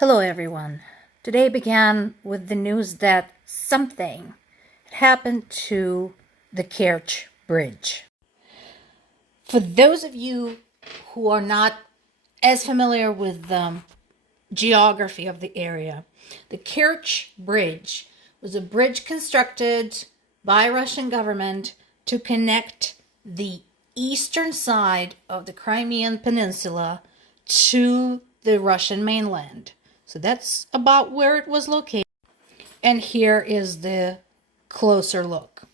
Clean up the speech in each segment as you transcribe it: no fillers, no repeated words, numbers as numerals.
Hello everyone. Today began with the news that something had happened to the Kerch Bridge. For those of you who are not as familiar with the geography of the area, the Kerch Bridge was a bridge constructed by Russian government to connect the eastern side of the Crimean Peninsula to the Russian mainland. So that's about where it was located. And here is the closer look.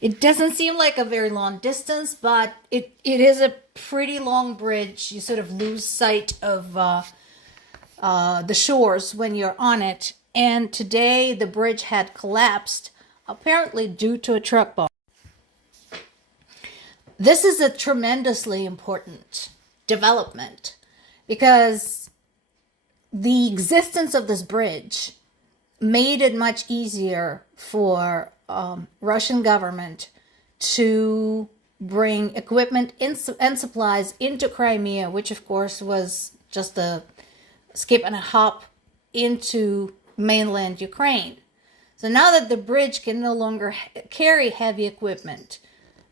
It doesn't seem like a very long distance, but it is a pretty long bridge. You sort of lose sight of the shores when you're on it. And today the bridge had collapsed, apparently due to a truck bomb. This is a tremendously important development because the existence of this bridge made it much easier for Russian government to bring equipment and supplies into Crimea, which of course was just a skip and a hop into mainland Ukraine. So now that the bridge can no longer carry heavy equipment,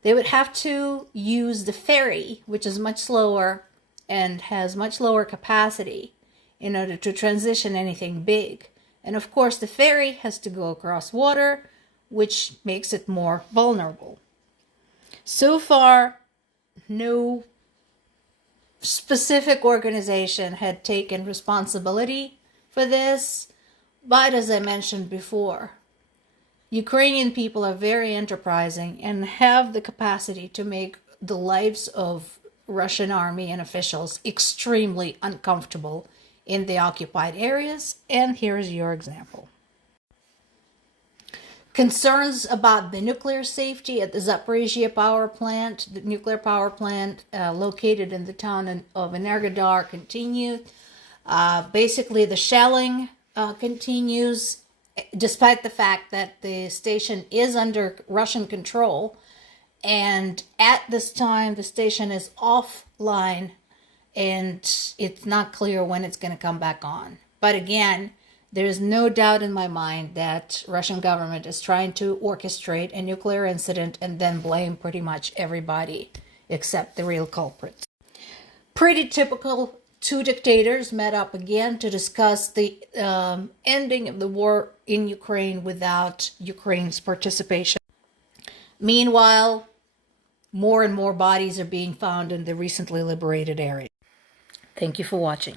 they would have to use the ferry, which is much slower and has much lower capacity, in order to transition anything big. And of course, the ferry has to go across water, which makes it more vulnerable. So far, no specific organization had taken responsibility for this, but as I mentioned before, Ukrainian people are very enterprising and have the capacity to make the lives of Russian army and officials extremely uncomfortable in the occupied areas, and here's your example. Concerns about the nuclear safety at the Zaporizhia power plant, the nuclear power plant located in the town of Energodar, continue. Basically, the shelling continues, despite the fact that the station is under Russian control, and at this time the station is offline and it's not clear when it's going to come back on. But again, there is no doubt in my mind that Russian government is trying to orchestrate a nuclear incident and then blame pretty much everybody except the real culprits. Pretty typical. Two dictators met up again to discuss the ending of the war in Ukraine without Ukraine's participation. Meanwhile, more and more bodies are being found in the recently liberated area. Thank you for watching.